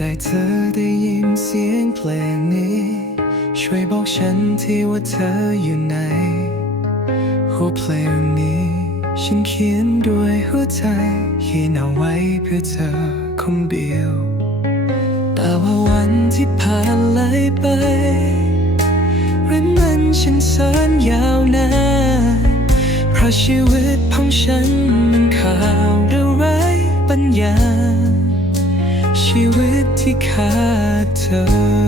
ได้เธอได้ยินเสียงเพลงนี้ ช่วยบอกฉันทีว่าเธออยู่ไหนหัวเพลงนี้ ฉันเขียนด้วยหัวใจเขียนเอาไว้เพื่อเธอคนเดียวแต่ว่าวันที่ผ่านเลยไปเรื่องมันฉันแสนยาวนานเพราะชีวิตของฉันมันข่าวเรื่องไร้ายปัญญา ชีวิตที่ขาดเธอ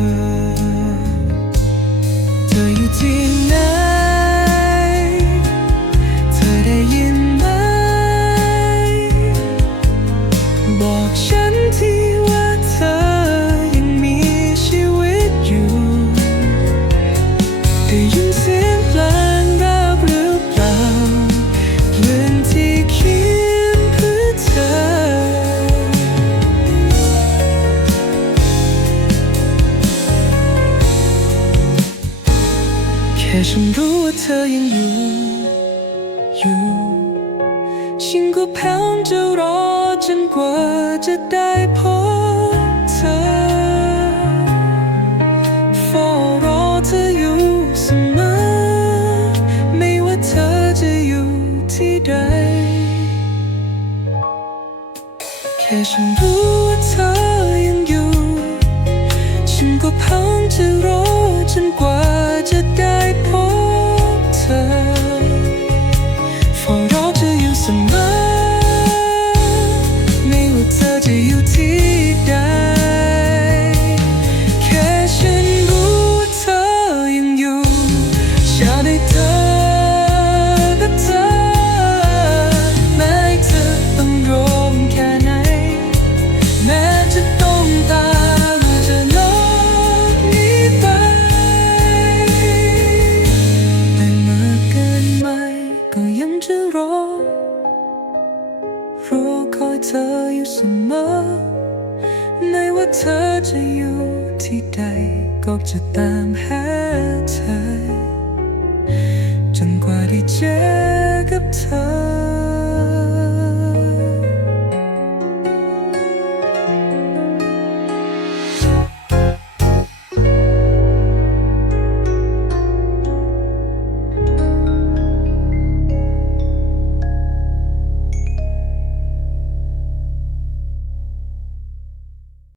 แค่ฉันรู้ว่าเธอยังอยู่ อยู่ ฉันก็พร้อมจะรอจนกว่าจะได้พบเธอเฝ้ารอเธออยู่เสมอ ไม่ว่าเธอจะอยู่ที่ใด แค่ฉันรู้ว่าเธอยังอยู่ ฉันก็พร้อมจะร คอยเธออยู่เสมอ ในว่าเธอจะอยู่ที่ใดก็จะตามหาเธอ จนกว่าได้เจอกับเธอ